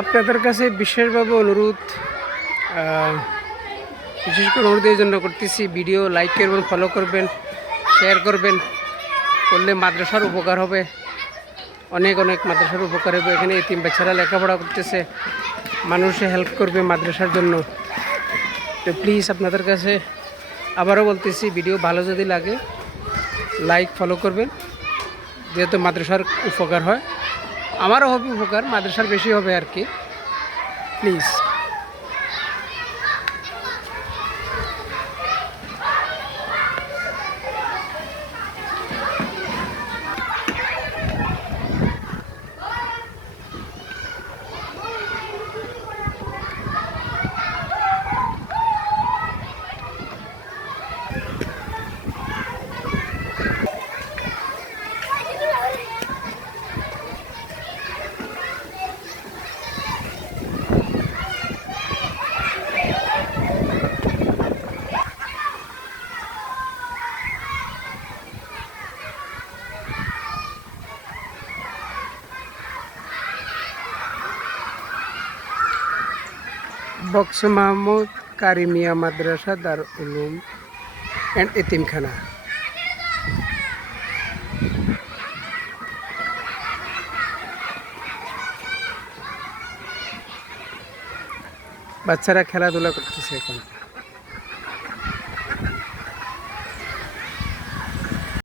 আপনাদের কাছে বিশেষভাবে অনুরোধ, বিশেষ করে অনুরোধ এই জন্য করতেছি, ভিডিও লাইক করবেন, ফলো করবেন, শেয়ার করবেন, করলে মাদ্রাসার উপকার হবে, অনেক অনেক মাদ্রাসার উপকার হবে। এখানে এতিম বাচ্চারা লেখাপড়া করতেছে, মানুষে হেল্প করবে মাদ্রাসার জন্য। তো প্লিজ আপনাদের কাছে আবারও বলতেছি, ভিডিও ভালো যদি লাগে লাইক ফলো করবেন, যেহেতু মাদ্রাসার উপকার হয়, আমারও হবে উপকার, মাদ্রাসার বেশি হবে আর কি। Please box Mahmud Karimia Madrasa Darul Uloom and Etimkhana. বাচ্চারা খেলাধুলা করতেছে এখন।